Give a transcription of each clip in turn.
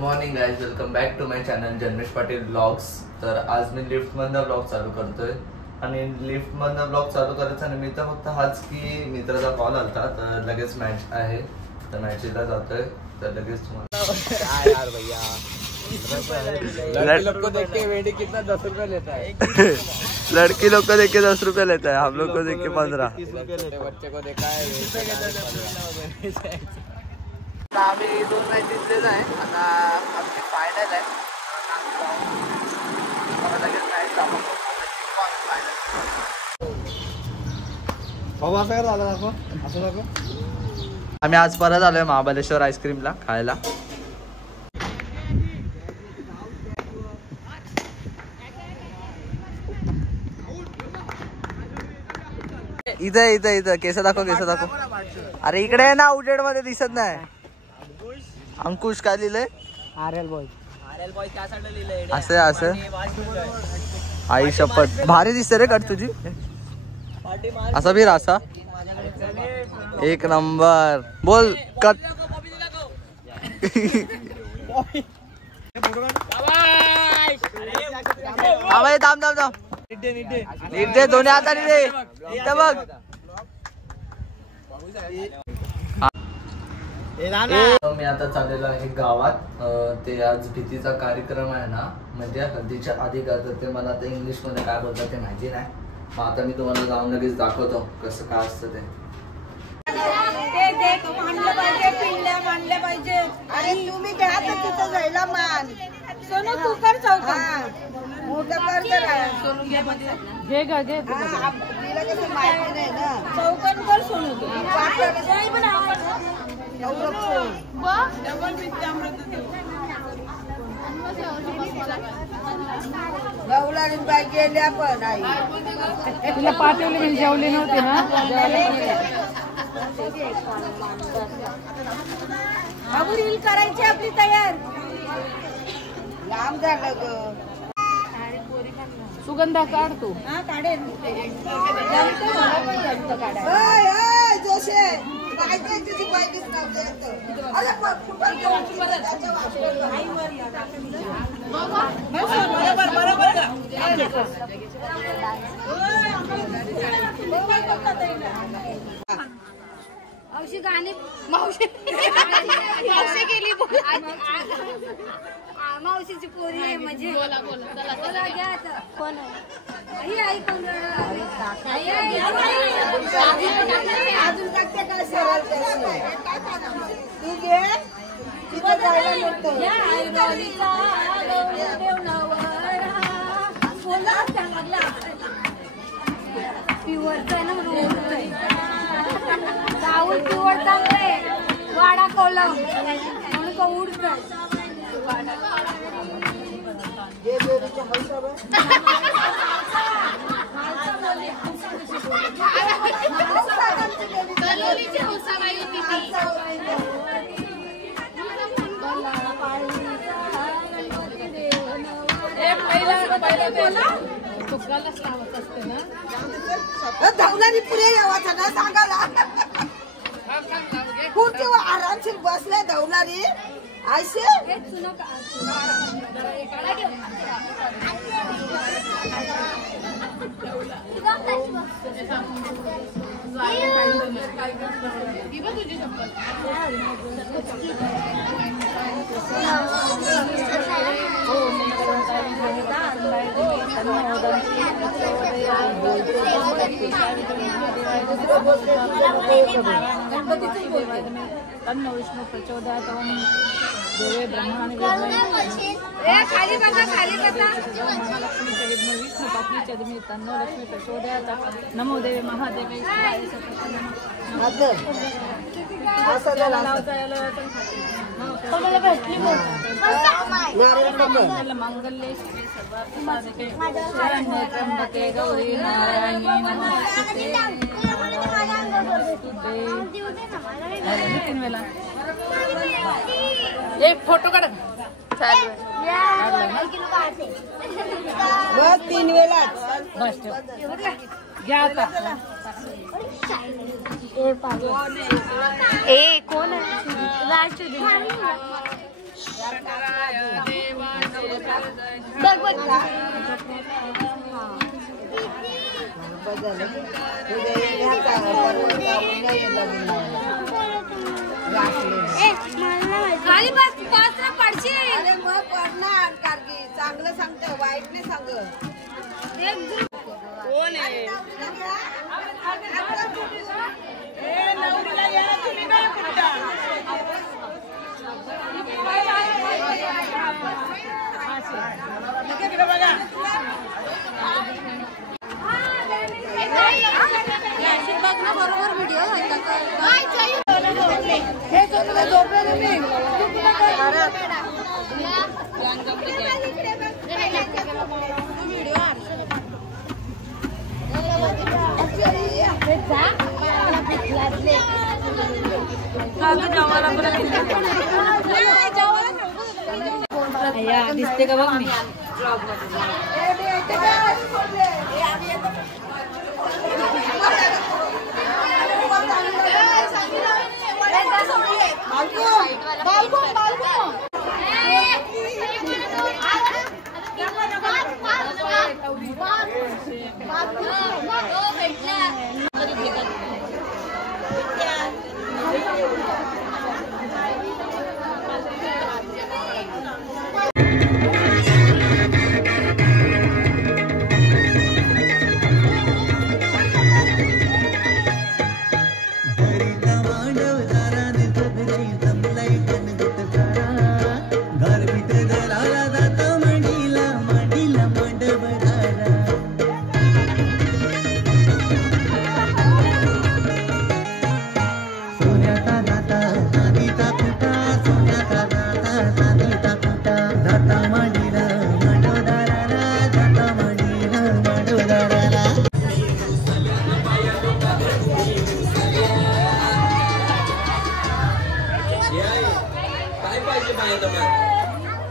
Morning guys, welcome back to my channel Janmesh Patil blogs. तर आज मी लिफ्टमधनं blog चालू करतोय आणि लिफ्टमधनं ब्लॉग चालू करायचा निमित्त फक्त हाच की मित्राचा कॉल आलता, तर लगेच मॅच आहे तर मॅचला जातोय. तर लगेच तुम्हाला यार भैया लड़की लोग को देख के वेडी कितना 10 रुपए लेता है. लड़की लोग को देख के 10 रुपये लेता है, हम लोग को देख के 15. बच्चे को देखा है आम्ही 2 मॅच जिंकलेच आहे. आता आमची फायनल आहे. आम्ही आज परत आलोय महाबळेश्वर आईस्क्रीमला खायला. इथं इथं इथं केस दाखव, केस दाखव. अरे इकडे आहे ना, उजेड मध्ये दिसत नाही. अंकुश काय लिहिलंय? आरएल बॉय त्यासाठी लिहिलंय. असं असं आई शपथ भारी दिसते रे कट तुझी. असा भी रासा एक नंबर. बोल कट. थांब थांब थांब. नीट दे, दोन्ही हाताने दे. इथं बघ. मी आता चाललेलो आहे गावात. ते आज भीतीचा कार्यक्रम आहे ना, म्हणजे हल्दीच्या आधी करतात ते. मला आता इंग्लिश मध्ये काय बोलतात ते माहिती नाही. मग आता मी तुम्हाला जाऊन लगेच दाखवतो कसं काय असतं ते. मानलं पाहिजे, पिल्ल्या मानल्या पाहिजे. अरे तुम्ही घ्या तर तिथं जायला मान. सोनू तू कर चौका मोठं कर तर सोनू घे मध्ये घे ग घे. तिला कसं माहिती नाही ना. चौकन कर सोनू तू. गवलारी बाई गेल्या पण आई तुला पाठवले म्हणजे जेवले नव्हते ना. बाबू रील करायची आपली तयार. लांब झालं ग. सुगंधा काढ तू. हा काढेल. जोशे काय तुझी बायकोच नव्हतं. अरे बरोबर मावशी गाणी मावशी मावशी गेली. मावशीची पोरी आहे म्हणजे. बोला बोला चला घ्या आता. कोण ही आई कोण अजून टाकते का सरळ तू घे. तिथं जायला मिळतो. पिवळचं ना म्हणून गाऊन पिवळ चांगले. वाडा कोलम म्हणून का उडत. धवलारी पुरे यावाचा ना सांगायला. खूप जेव्हा आरामशीर बसले धवलारी आयसे. तन्नो विष्णु प्रचोदयात्. ओम देवे ब्रह्माणि खाली बसा खाली बसा. लक्ष्मी च विद्महे विष्णु पत्नी च धीमहि तन्नो लक्ष्मी प्रचोदयात्. नमो देवे महादेवे शिवाय मंगल्ये शिवे सर्वार्थसाधिके शरण्ये त्र्यंबके गौरी नारायणी नमोस्तुते. तीन वेळा एक फोटो काढ. बस 3 वेळाच बस घ्या आता. ए कोण आहे? बघ बघ खाली बस पात्र पडशील. अरे मग पडणार कारगी चांगलं सांगतो वाईट नाही सांग. कोण आहे नवरीला या तुम्ही काय म्हणता. बरोबर व्हिडिओ दिसते का बघ मी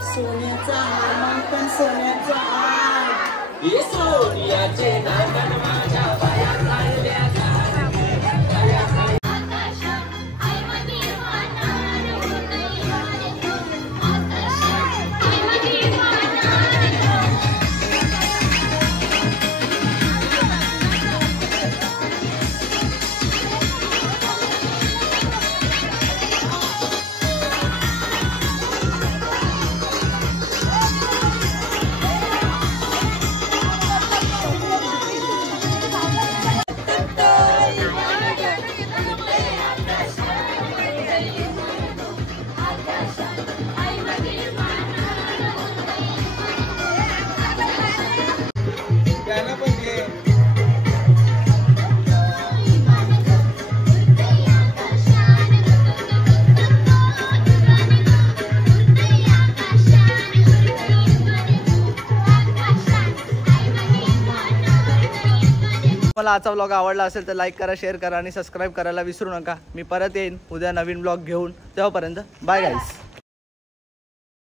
सोन्याचा मांकन सोन्याचा ये सोनियाचे नागन माझ्या बाया काढल्या मला आजचा व्लॉग आवडला असेल तर लाईक करा, शेअर करा आणि सबस्क्राईब करायला विसरू नका. मी परत येईन उद्या नवीन व्लॉग घेऊन. तेव्हापर्यंत बाय गाईस.